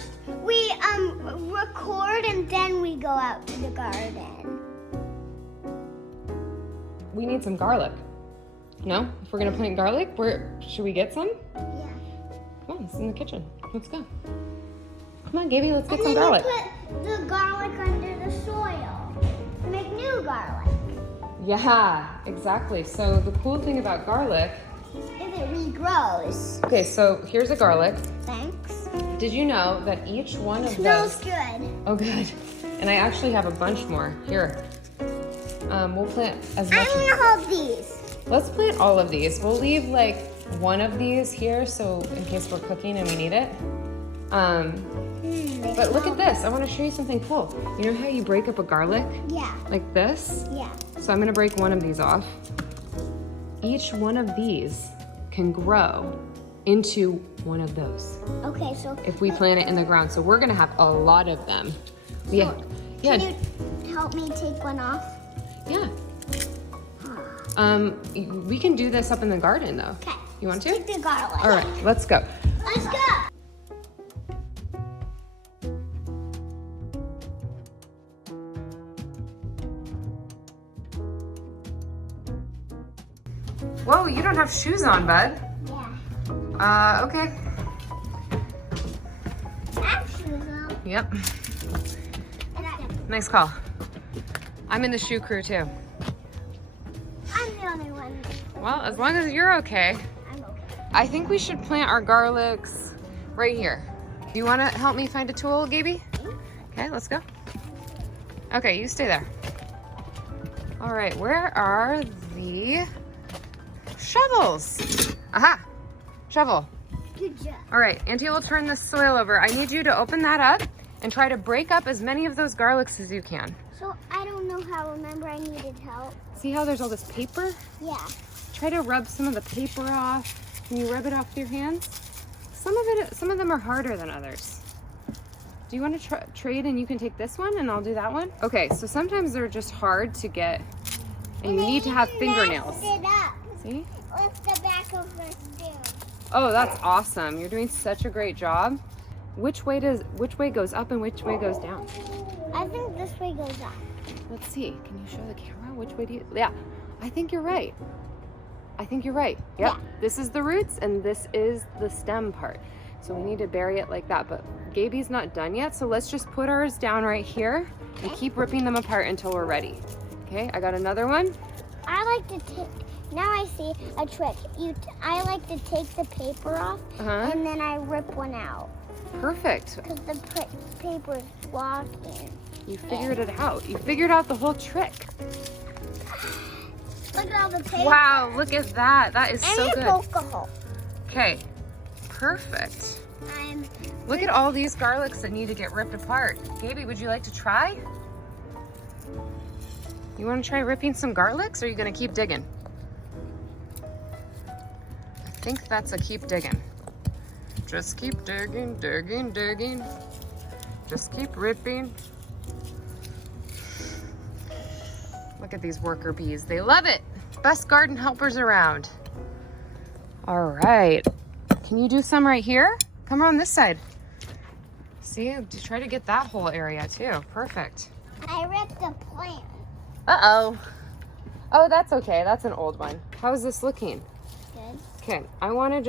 first we record and then we go out to the garden. We need some garlic. No? If we're gonna plant garlic, should we get some? Yeah. Come on, it's in the kitchen. Let's go. Come on, Gaby, let's get some And then garlic. you put the garlic under the soil to make new garlic. Yeah, exactly. So the cool thing about garlic Is it regrows? Okay, so here's a garlic. Thanks. Did you know that each one of Smells those... good. Oh, good. And I actually have a bunch more. Here. We'll plant as much... I'm gonna hold these. Let's plant all of these. We'll leave like one of these here so in case we're cooking and we need it. But look at this. I want to show you something cool. You know how you break up a garlic? Yeah. Like this? Yeah. So I'm gonna break one of these off. Each one of these can grow into one of those Okay, so if we plant it in the ground. So we're gonna have a lot of them. Yeah. Yeah. Can you help me take one off? Yeah. We can do this up in the garden though. Okay. You want to? Take the garlic. All right, let's go. Let's go. Whoa, you don't have shoes on, bud. Yeah. Okay. Actually, Yep. Nice call. I'm in the shoe crew too. I'm the only one. Well, as long as you're okay. I'm okay. I think we should plant our garlics right here. Do you want to help me find a tool, Gaby? Okay, let's go. Okay, you stay there. All right, where are the shovels? Aha, shovel. Good job. All right, Auntie will turn the soil over. I need you to open that up and try to break up as many of those garlics as you can. So I don't know how. Remember, I needed help. See how there's all this paper? Yeah. Try to rub some of the paper off. Can you rub it off with your hands? Some of them are harder than others. Do you want to trade and you can take this one and I'll do that one? Okay, so sometimes they're just hard to get and you need to have fingernails. Lift it up. See? Lift the back of the spoon. Oh, that's awesome. You're doing such a great job. Which way goes up and which way goes down? I think this way goes up. Let's see. Can you show the camera? Which way do you... Yeah, I think you're right. I think you're right. Yep. Yeah. This is the roots and this is the stem part. So we need to bury it like that. But Gaby's not done yet. So let's just put ours down right here and keep ripping them apart until we're ready. Okay, I got another one. I like to take... Now I see a trick. I like to take the paper off and then I rip one out. Perfect. Because the paper is blocking. You figured it out. You figured out the whole trick. Look at all the paper. Wow, look at that. That is so good. poke a hole. Okay, perfect. Look at all these garlics that need to get ripped apart. Gaby, would you like to try? You want to try ripping some garlics or are you going to keep digging? I think that's a keep digging. Just keep digging, digging, digging. Just keep ripping. Look at these worker bees. They love it. Best garden helpers around. All right. Can you do some right here? Come around this side. See, try to get that whole area too. Perfect. I ripped the plant. Uh-oh. Oh, that's okay. That's an old one. How is this looking? Good. Okay, I'm gonna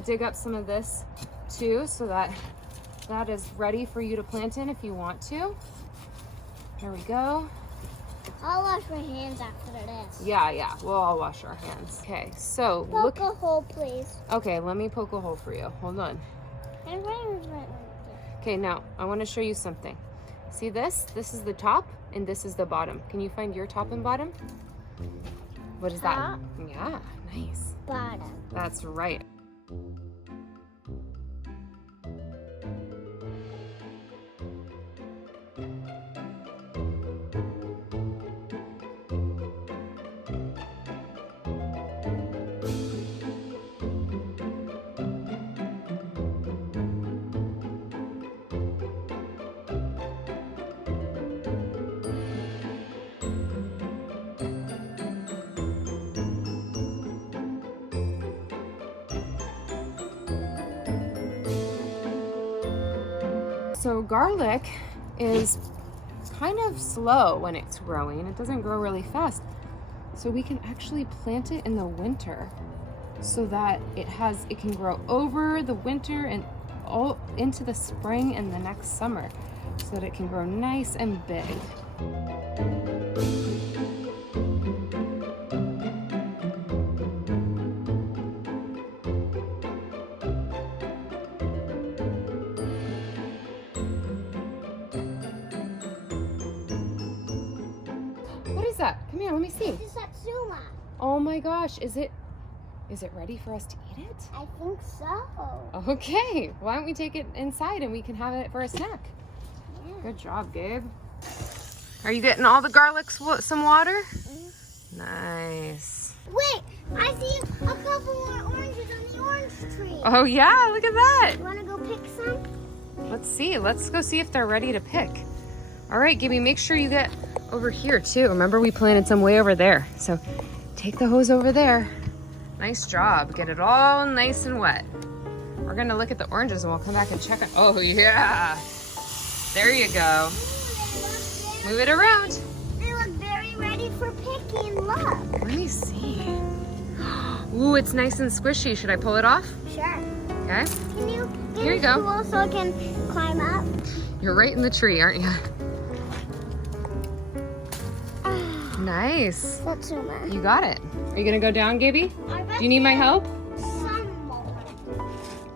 dig up some of this too so that is ready for you to plant in if you want to. There we go. I'll wash my hands after this. Yeah, we'll all wash our hands. Okay, so Poke a hole, please. Okay, let me poke a hole for you. Hold on. Okay, now I want to show you something. See this? This is the top and this is the bottom. Can you find your top and bottom? What is that? Top. Yeah, nice. Bottom. That's right. So garlic is kind of slow when it's growing. It doesn't grow really fast. So we can actually plant it in the winter so that it can grow over the winter and all into the spring and the next summer so that it can grow nice and big. What is that? Come here, let me see. It's satsuma. Oh my gosh, is it ready for us to eat it? I think so. Okay, why don't we take it inside and we can have it for a snack? Yeah. Good job, Gabe. Are you getting all the garlic some water? Mm-hmm. Nice. Wait, I see a couple more oranges on the orange tree. Oh yeah, look at that. You want to go pick some? Let's see. Let's go see if they're ready to pick. All right, Gibby, make sure you get over here too. Remember we planted some way over there. So take the hose over there. Nice job. Get it all nice and wet. We're gonna look at the oranges and we'll come back and check it. Oh yeah. There you go. Move it around. They look very ready for picking. Look. Let me see. Ooh, it's nice and squishy. Should I pull it off? Sure. Okay. Can you get Here you a go. tool so I can climb up? You're right in the tree, aren't you? Nice. Satsuma. You got it. Are you gonna go down, Gibby? I bet Do you need my help? some more.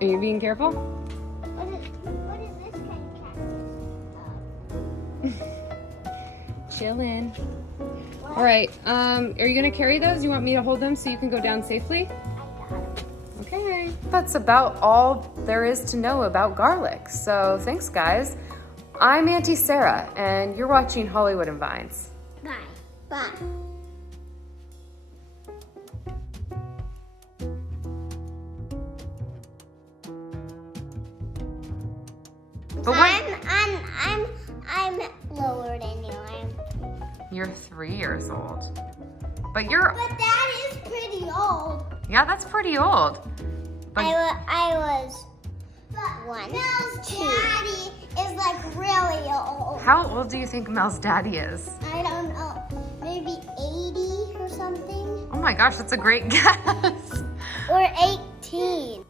Are you being careful? What is this kind of cactus? Chillin'. All right. Are you gonna carry those? You want me to hold them so you can go down safely? I got it. Okay. That's about all there is to know about garlic. So thanks, guys. I'm Auntie Sarah, and you're watching Hollywood and Vines. Bye. Bye. But I'm lower than you. You're 3 years old. But But that is pretty old. yeah, that's pretty old. But I was 1. Mel's daddy is like really old. how old do you think Mel's daddy is? I don't know. Maybe 80 or something. Oh my gosh, that's a great guess. Or 18.